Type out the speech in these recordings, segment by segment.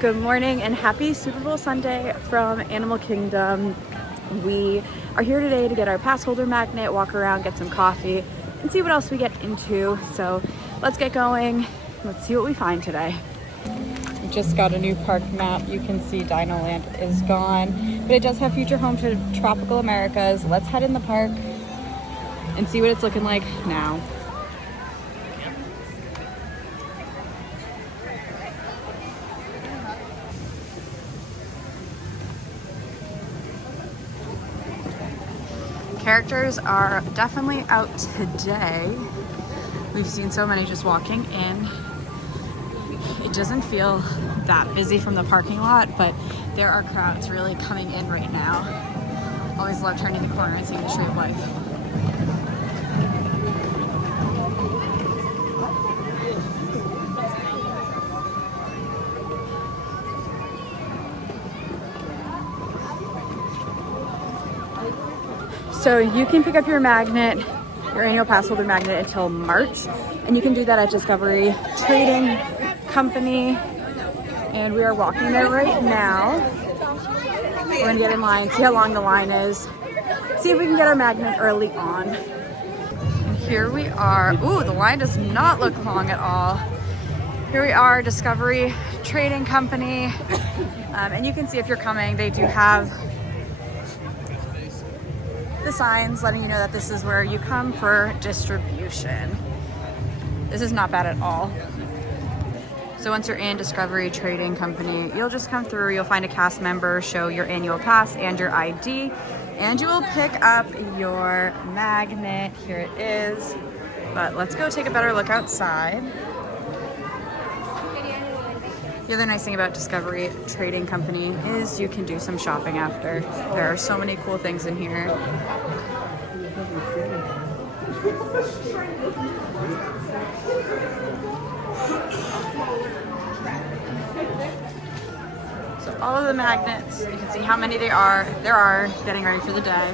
Good morning and happy Super Bowl Sunday from Animal Kingdom. We are here today to get our Passholder magnet, walk around, get some coffee, and see what else we get into. So let's get going. Let's see what we find today. We just got a new park map. You can see Dino Land is gone, but it does have future home to Tropical Americas. Let's head in the park and see what it's looking like now. Characters are definitely out today. We've seen so many just walking in. It doesn't feel that busy from the parking lot, but there are crowds really coming in right now. Always love turning the corner and seeing the Tree of Life. So you can pick up your magnet, your annual Passholder magnet, until March, and you can do that at Discovery Trading Company. And we are walking there right now. We're gonna get in line, see how long the line is, see if we can get our magnet early on. And here we are. Ooh, the line does not look long at all. Here we are, Discovery Trading Company. And you can see if you're coming, they do have the signs letting you know that this is where you come for distribution. This is not bad at all. So once you're in Discovery Trading Company, you'll just come through, you'll find a cast member, show your annual pass and your ID, and you will pick up your magnet. Here it is. But let's go take a better look outside. The other nice thing about Discovery Trading Company is you can do some shopping after. There are so many cool things in here. So all of the magnets, you can see how many there are getting ready for the day.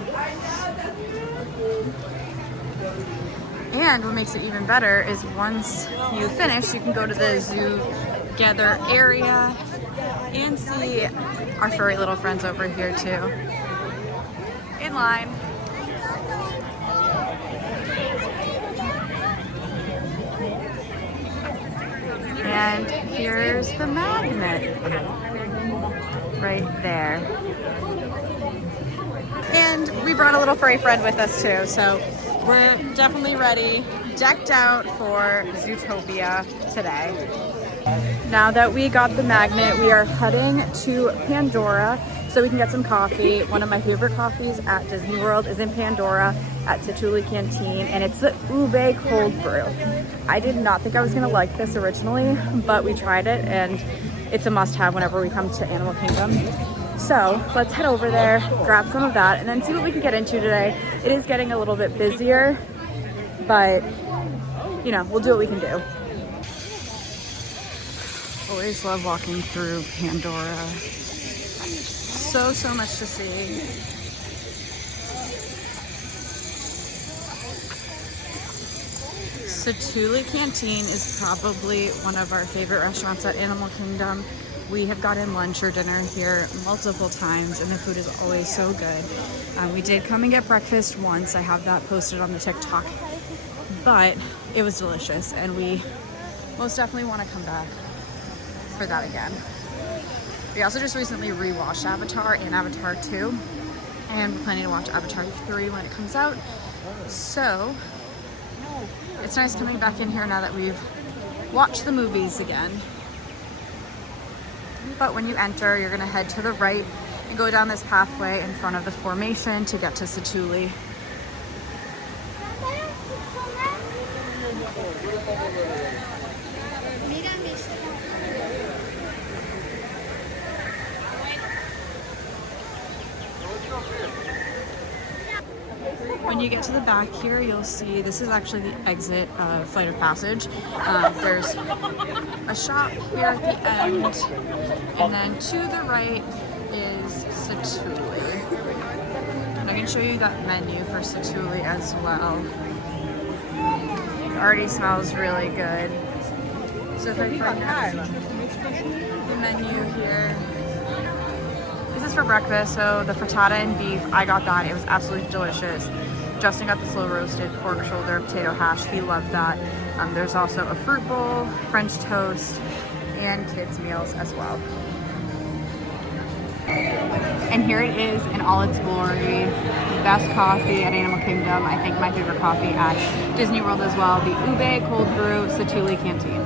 And what makes it even better is once you finish, you can go to the zoo gather area and see our furry little friends over here too, in line. And here's the magnet right there. And we brought a little furry friend with us too, so we're definitely ready, decked out for Zootopia today. Now that we got the magnet, we are heading to Pandora so we can get some coffee. One of my favorite coffees at Disney World is in Pandora at Satu'li Canteen, and it's the Ube Cold Brew. I did not think I was gonna like this originally, but we tried it and it's a must-have whenever we come to Animal Kingdom. So let's head over there, grab some of that, and then see what we can get into today. It is getting a little bit busier, but you know, we'll do what we can do. Always love walking through Pandora. So much to see. Satu'li Canteen is probably one of our favorite restaurants at Animal Kingdom. We have gotten lunch or dinner here multiple times and the food is always so good. We did come and get breakfast once. I have that posted on the TikTok, but it was delicious and we most definitely want to come back for that again. We also just recently rewatched Avatar and Avatar 2, and we're planning to watch Avatar 3 when it comes out. So it's nice coming back in here now that we've watched the movies again. But when you enter, you're gonna head to the right and go down this pathway in front of the formation to get to Satu'li. When you get to the back here, you'll see this is actually the exit of Flight of Passage. There's a shop here at the end, and then to the right is Satu'li. And I can show you that menu for Satu'li as well. It already smells really good. So if I find the menu here. This is for breakfast, so the frittata and beef, I got that. It was absolutely delicious. Justin got the slow roasted pork shoulder potato hash. He loved that. There's also a fruit bowl, French toast, and kids meals as well. And here it is in all its glory. Best coffee at Animal Kingdom. I think my favorite coffee at Disney World as well. The Ube Cold Brew Satuli Canteen.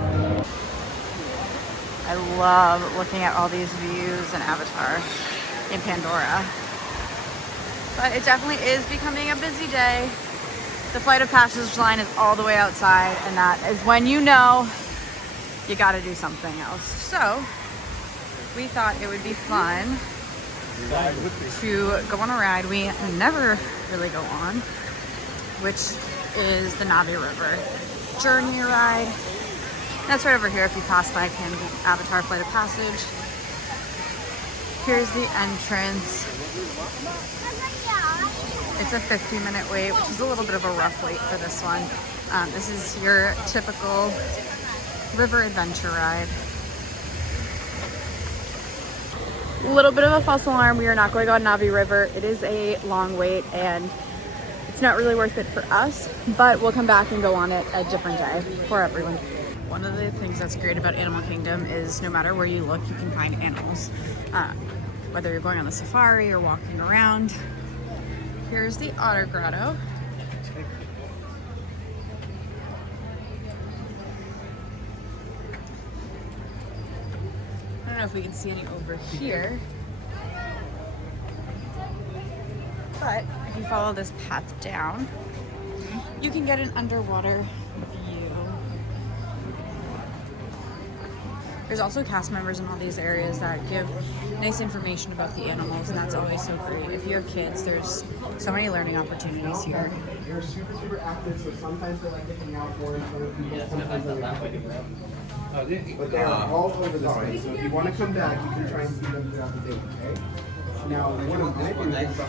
I love looking at all these views in Avatar in Pandora. But it definitely is becoming a busy day. The Flight of Passage line is all the way outside, and that is when you know you gotta do something else. So we thought it would be fun to go on a ride we never really go on, which is the Navi River Journey ride. That's right over here if you pass by Avatar Flight of Passage. Here's the entrance. It's a 50-minute wait, which is a little bit of a rough wait for this one. This is your typical river adventure ride. A little bit of a false alarm. We are not going on Navi River. It is a long wait and it's not really worth it for us, but we'll come back and go on it a different day for everyone. One of the things that's great about Animal Kingdom is no matter where you look, you can find animals. Whether you're going on the safari or walking around. Here's the Otter Grotto. I don't know if we can see any over here, but if you follow this path down, you can get an underwater view. There's also cast members in all these areas that give nice information about the animals, and that's always so great. If you have kids, there's so many learning opportunities here. They're super active, so sometimes they like to hang out more in front of people, sometimes they like to play. But they're all over the place, so if you want to come back, you can try and see them throughout the day, okay? Now, what I'm hoping is so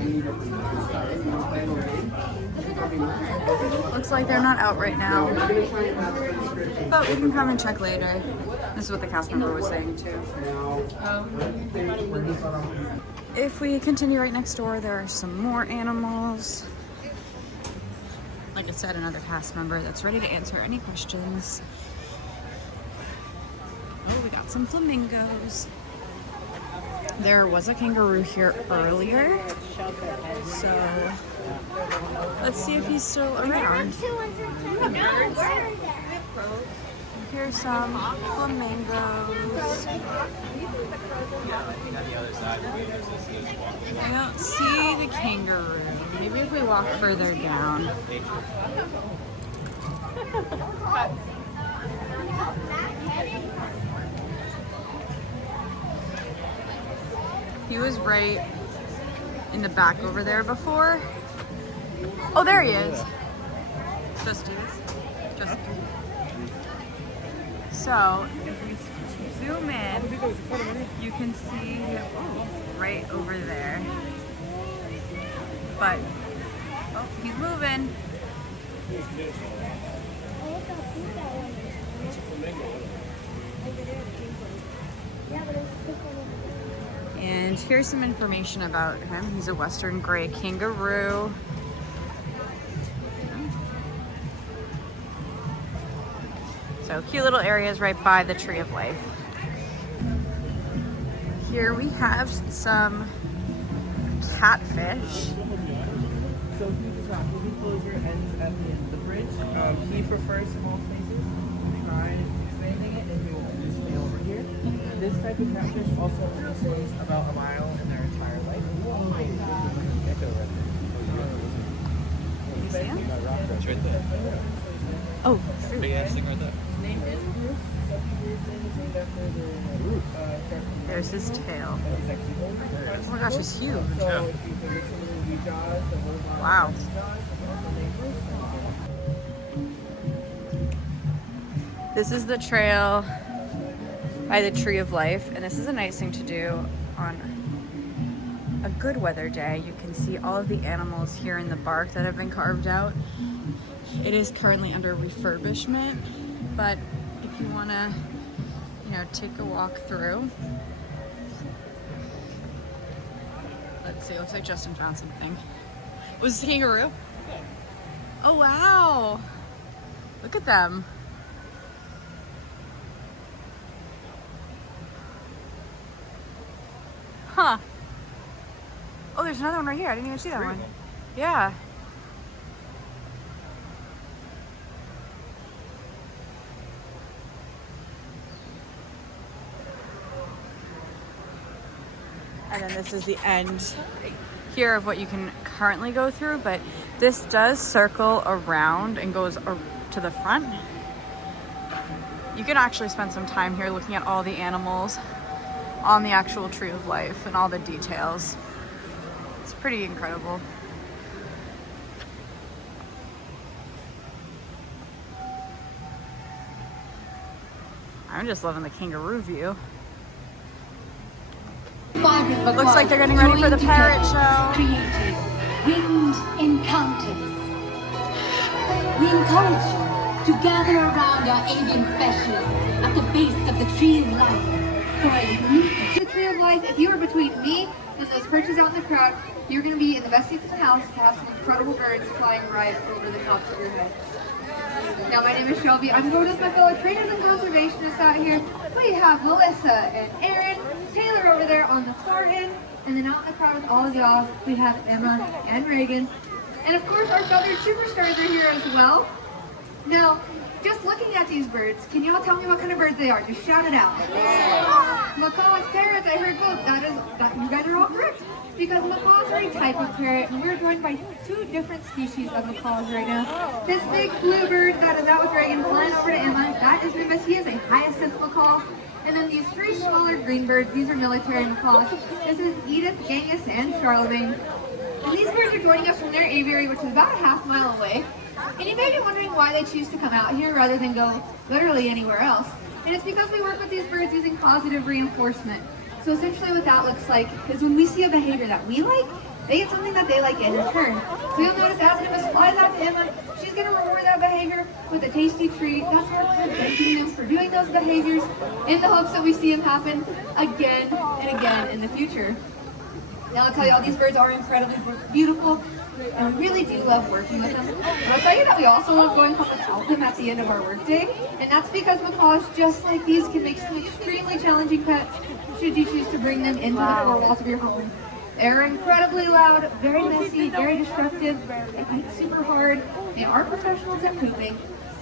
many different. Looks like they're not out right now, but we can come and check later. This is what the cast member was saying too. If we continue right next door, there are some more animals. Like I said, another cast member that's ready to answer any questions. Oh, we got some flamingos. There was a kangaroo here earlier, so let's see if he's still around. Here's some flamingos. I don't see the kangaroo. Maybe if we walk further down. He was right in the back over there before. Oh, there he is. Just so if we zoom in, you can see right over there. But oh, he's moving. And here's some information about him. He's a Western gray kangaroo. So cute little areas right by the Tree of Life. Here we have some catfish. So he does not. Movie closure ends at the end of the bridge. He prefers small places. Try expanding it, and he will just stay over here. This type of catfish also only swims about a mile in their entire life. Oh my god! You see him? It's right there. Oh, Big ass thing right there. His name is Bruce. So Bruce is named after the there's his tail. Oh Oh my gosh, it's huge. So if you can listen to the Jaws, the robot. Wow. This is the trail by the Tree of Life, and this is a nice thing to do on a good weather day. You can see all of the animals here in the bark that have been carved out. It is currently under refurbishment, but want to, you know, take a walk through. Let's see, it looks like Justin found something. Was this a kangaroo? Oh, wow. Look at them. Huh. Oh, there's another one right here. I didn't even see that one. Yeah. And then this is the end here of what you can currently go through, but this does circle around and goes to the front. You can actually spend some time here looking at all the animals on the actual Tree of Life and all the details. It's pretty incredible. I'm just loving the kangaroo view. Looks like they're getting ready for the parrot show. Creating winged encounters. We encourage you to gather around our avian specialists at the base of the Tree of Life for a unique. The Tree of Life, if you are between me and those perches out in the crowd, you're going to be in the best seats in the house to have some incredible birds flying right over the tops of your heads. Now, my name is Shelby. I'm going with my fellow trainers and conservationists out here. We have Melissa and Aaron, Taylor over there on the far end, and then out in the crowd with all of y'all, we have Emma and Reagan. And of course, our feathered superstars are here as well. Now, just looking at these birds, can y'all tell me what kind of birds they are? Just shout it out. Macaws, parrots, I heard both. You guys are all correct. Because macaws are a type of parrot, and we're joined by 2 different species of macaws right now. This big blue bird that is out with Reagan flying over to Emma, that is Nimbus. He is a hyacinth macaw. And then these 3 smaller green birds, these are military macaws. This is Edith, Genghis, and Charlemagne. And these birds are joining us from their aviary, which is about a half mile away. And you may be wondering why they choose to come out here rather than go literally anywhere else. And it's because we work with these birds using positive reinforcement. So essentially what that looks like is when we see a behavior that we like, they get something that they like in return. So you'll notice as Nimbus flies out to Emma, she's going to reward that behavior with a tasty treat. That's our way of thanking them for doing those behaviors in the hopes that we see them happen again and again in the future. Now I'll tell you, all these birds are incredibly beautiful, and we really do love working with them. And I'll tell you that we also love going home without them at the end of our workday, and that's because macaws just like these can make some extremely challenging pets should you choose to bring them into the 4 walls of your home. They're incredibly loud, very messy, very destructive, they fight super hard, they are professionals at pooping,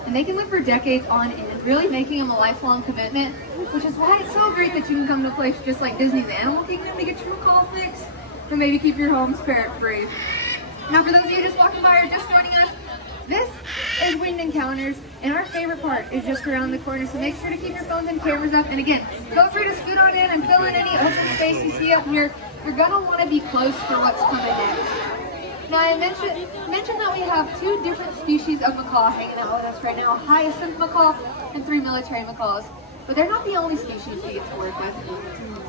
and they can live for decades on end, really making them a lifelong commitment, which is why it's so great that you can come to a place just like Disney's Animal Kingdom to get your macaw fix, or maybe keep your home parrot free. Now for those of you just walking by or just joining us, this is Winged Encounters, and our favorite part is just around the corner, so make sure to keep your phones and cameras up. And again, feel free to scoot on in and fill in any open space you see up here. You're going to want to be close for what's coming next. Now I mentioned that we have 2 different species of macaw hanging out with us right now, hyacinth macaw and 3 military macaws. But they're not the only species we get to work with.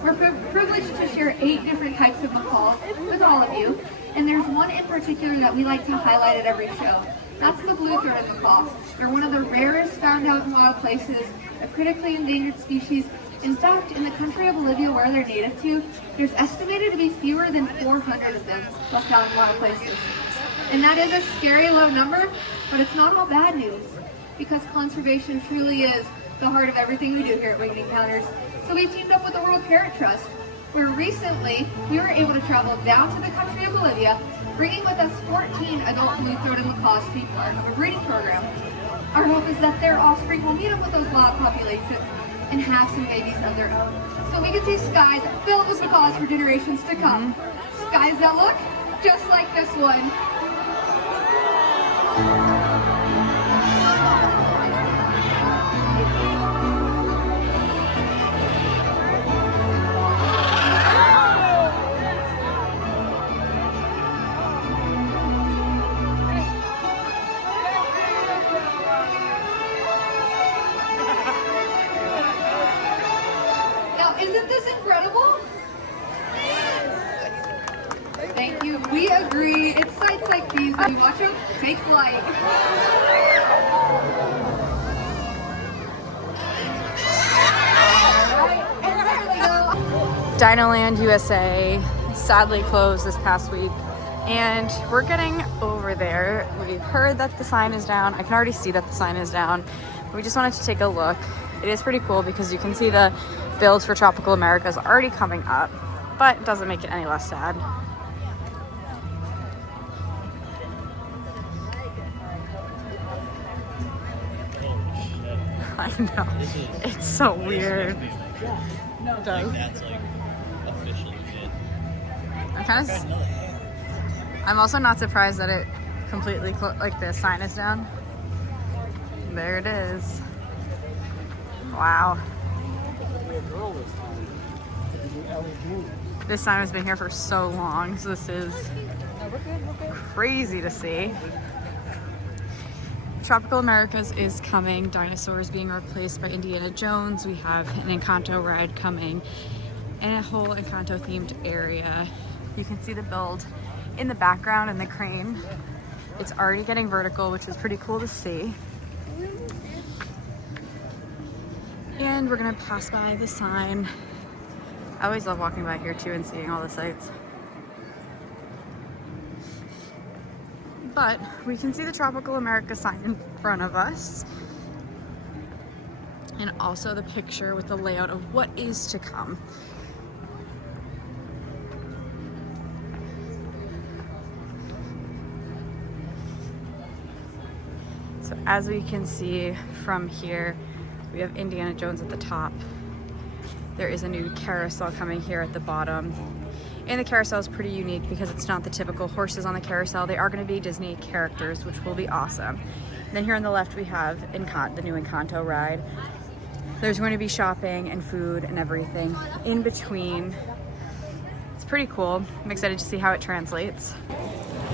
We're privileged to share 8 different types of macaws with all of you, and there's one in particular that we like to highlight at every show. That's the blue-throated macaw. They're one of the rarest found out in wild places, a critically endangered species. In fact, in the country of Bolivia where they're native to, there's estimated to be fewer than 400 of them left out in wild places. And that is a scary low number, but it's not all bad news, because conservation truly is the heart of everything we do here at Winged Encounters. So we've teamed up with the World Parrot Trust, where recently we were able to travel down to the country of Bolivia, bringing with us 14 adult blue-throated macaws to be part of a breeding program. Our hope is that their offspring will meet up with those wild populations and have some babies of their own, so we can see skies filled with macaws for generations to come. Skies that look just like this one. Isn't this incredible? Thank you. We agree. It's sights like these that we watch them take flight. Dinoland USA sadly closed this past week, and we're getting over there. We've heard that the sign is down. I can already see that the sign is down. We just wanted to take a look. It is pretty cool because you can see the builds for Tropical America is already coming up, but it doesn't make it any less sad. I know. It's so weird. That's like officially it. I'm also not surprised that it completely like the sign is down. There it is. Wow. This sign has been here for so long, so this is crazy to see. Tropical Americas is coming. Dinosaurs being replaced by Indiana Jones. We have an Encanto ride coming and a whole Encanto themed area. You can see the build in the background and the crane. It's already getting vertical, which is pretty cool to see. And we're gonna pass by the sign. I always love walking by here too and seeing all the sights. But we can see the Tropical America sign in front of us, and also the picture with the layout of what is to come. So as we can see from here, we have Indiana Jones at the top. There is a new carousel coming here at the bottom. And the carousel is pretty unique because it's not the typical horses on the carousel. They are going to be Disney characters, which will be awesome. And then here on the left we have the new Encanto ride. There's going to be shopping and food and everything in between. It's pretty cool. I'm excited to see how it translates.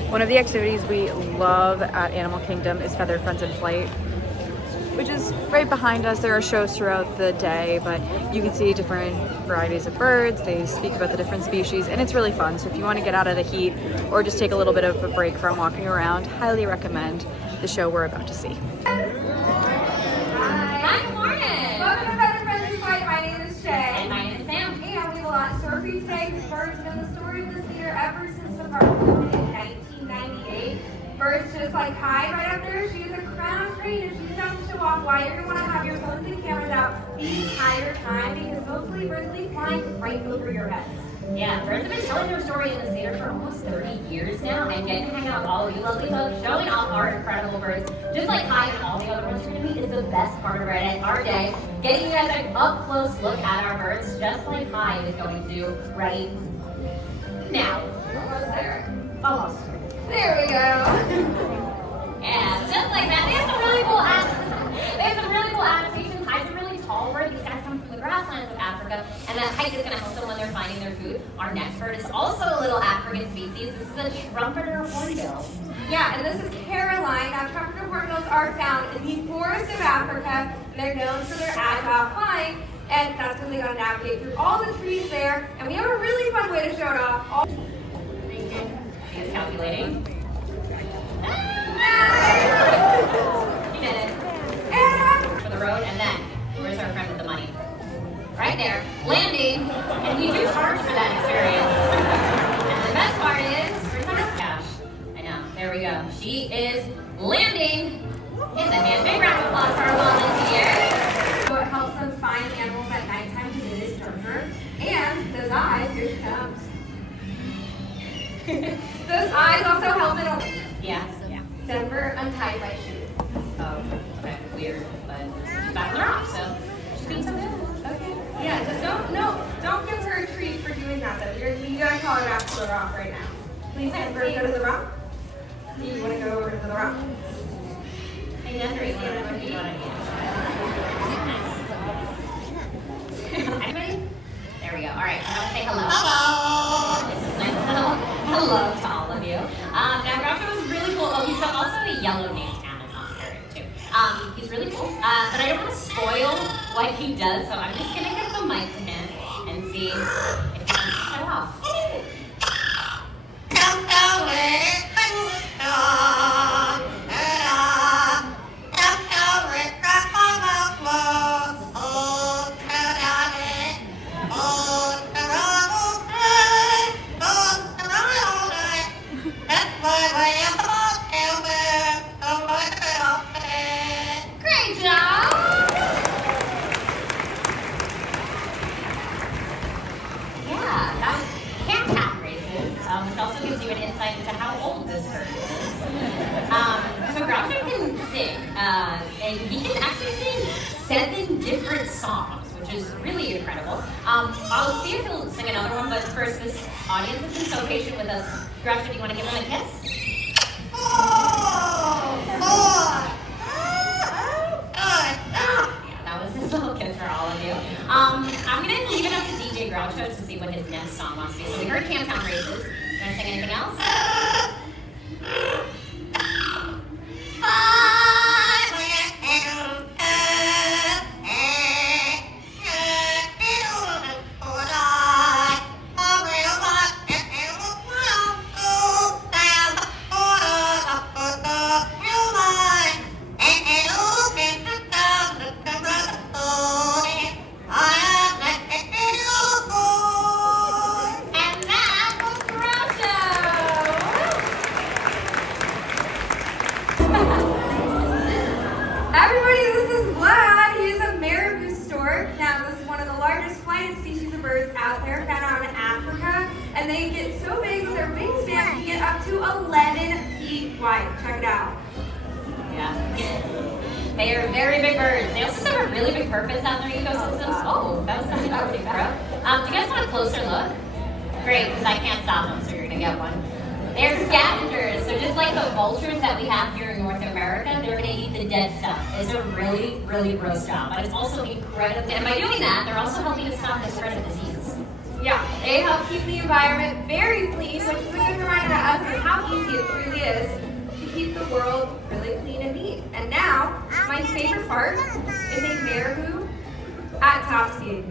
One of the activities we love at Animal Kingdom is Feathered Friends in Flight, which is right behind us. There are shows throughout the day, but you can see different varieties of birds. They speak about the different species, and it's really fun. So if you want to get out of the heat or just take a little bit of a break from walking around, highly recommend the show we're about to see. Hi, good morning. Welcome to Feathered Friends in Flight. My name is Shay. And my name is Sam. And we have a lot of story for you today. Because birds have been the story of this theater ever since the park opened in 1998. Birds just like Kai right up there. She is a crown crane and she's out to show off why you're going to want to have your phones and cameras out the entire time, because mostly birds will be flying right over your heads. Yeah, birds have been telling their story in this theater for almost 30 years now, and getting to hang out with all of you lovely folks, showing off our incredible birds, just like Kai and all the other ones you're going to meet, is the best part of our day. Getting you guys an up-close look at our birds, just like Kai is going to do right now. Almost there. Almost. There we go. Yeah, just like that. They have some really cool adaptations. Kai's a really tall bird. These guys come from the grasslands of Africa, and that height is going to help them when they're finding their food. Our next bird is also a little African species. This is a trumpeter hornbill. Yeah, and this is Caroline. Now, trumpeter hornbills are found in the forests of Africa. They're known for their agile flying, and that's because they got to navigate through all the trees there. And we have a really fun way to show it off. She's calculating. You did it. For the road, and then, where's our friend with the money? Right there, landing, and we do charge for that experience. And the best part is, where's our cash? I know, there we go. She is landing in the hand. Big round of applause for our volunteer. So it helps them find animals at nighttime because it is darker. And those eyes, here she comes. Those eyes also help it. Yeah. Denver untied my shoe. Oh, okay, weird, but she's back on the rock, so she's doing so good. Okay. Yeah, just don't give her a treat for doing that though. You gotta call her back to the rock right now. Please, Denver, go to the rock. You wanna go over to the rock? Hey, Denver, you want to do Anybody? There we go. All right, I'm gonna say hello. Hello. Hello to all of you. Now, Groucho is really cool. Oh, he's also a yellow-named Amazon parrot too. He's really cool, but I don't want to spoil what he does, so I'm just gonna give the mic to him and see if he can show it off. different songs, which is really incredible. I'll see if he'll sing another one, but first, this audience has been so patient with us. Gretchen, do you want to give him a kiss? Yeah, that was his little kiss for all of you. I'm going to leave it up to DJ Groucho to see what his next song wants to be. So we heard Camptown Races. You want to sing anything else? Everybody, this is Vlad. He is a marabou stork. Now, this is one of the largest flying species of birds out there, found out in Africa. And they get so big that their wingspan can get up to 11 feet wide. Check it out. Yeah. They are very big birds. They also serve a really big purpose out in their ecosystems. Oh, that was something I already forgot. Do you guys want a closer look? Great, because I can't stop them, so you're going to get one. They're scavengers, so just like the vultures that we have here in North America, they're going to eat the dead stuff. It's a really, really gross job, but it's also incredible. And by doing that, they're also helping to stop the spread of disease. Yeah, they help keep the environment very clean, which is a good reminder to us of how easy it truly is to keep the world really clean and neat. And now, my favorite part is a marabou at top speed.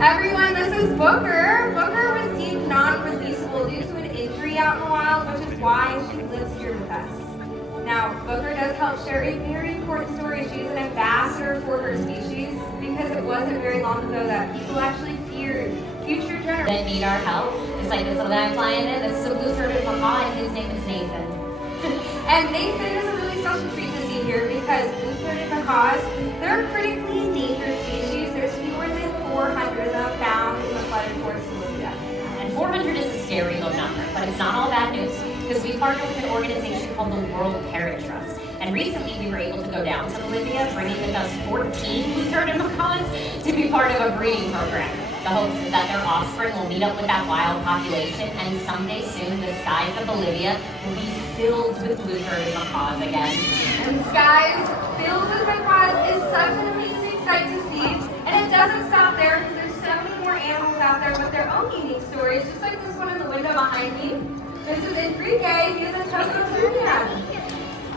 Everyone, this is Booker. Booker was deemed non-releasable due to an injury out in the wild, which is why she lives here with us. Now, Booker does help share a very important story. She's an ambassador for her species because it wasn't very long ago that people actually feared future generations That need our help. It's like this little guy I'm flying in. This is a blue-throated macaw, and his name is Nathan. And Nathan is a really special treat to see here because blue-throated macaws, they're a critically endangered species. There's fewer than 400 of them found in the flooded forests of Libya. And 400 is a scary low number, but it's not all bad news because we partnered with an organization called the World Heritage Trust. And recently we were able to go down to Bolivia, bringing with us 14 blue-throated macaws to be part of a breeding program. The hopes is that their offspring will meet up with that wild population, and someday soon the skies of Bolivia will be filled with blue-throated macaws again. And skies filled with macaws is such an amazing sight to see. And it doesn't stop there because there's so many more animals out there with their own unique stories, just like this one in the window behind me. This is Enrique. He is a Toco.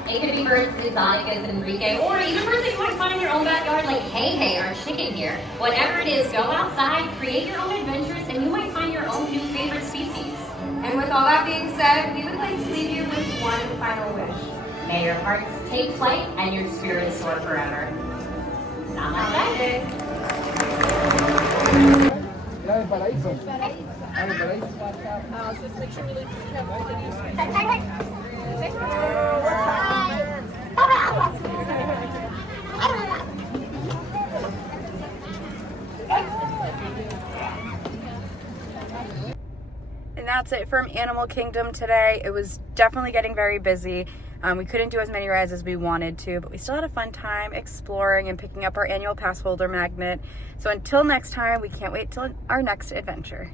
It could be birds as exotic as Enrique, or even birds that you might find in your own backyard, like Hey, our chicken here. Whatever it is, go outside, create your own adventures, and you might find your own new favorite species. And with all that being said, we would like to leave you with one final wish. May your hearts take flight and your spirits soar forever. Namaste. Just make sure you leave And that's it from Animal Kingdom today. It was definitely getting very busy. We couldn't do as many rides as we wanted to, but we still had a fun time exploring and picking up our annual Passholder magnet. So until next time, we can't wait till our next adventure.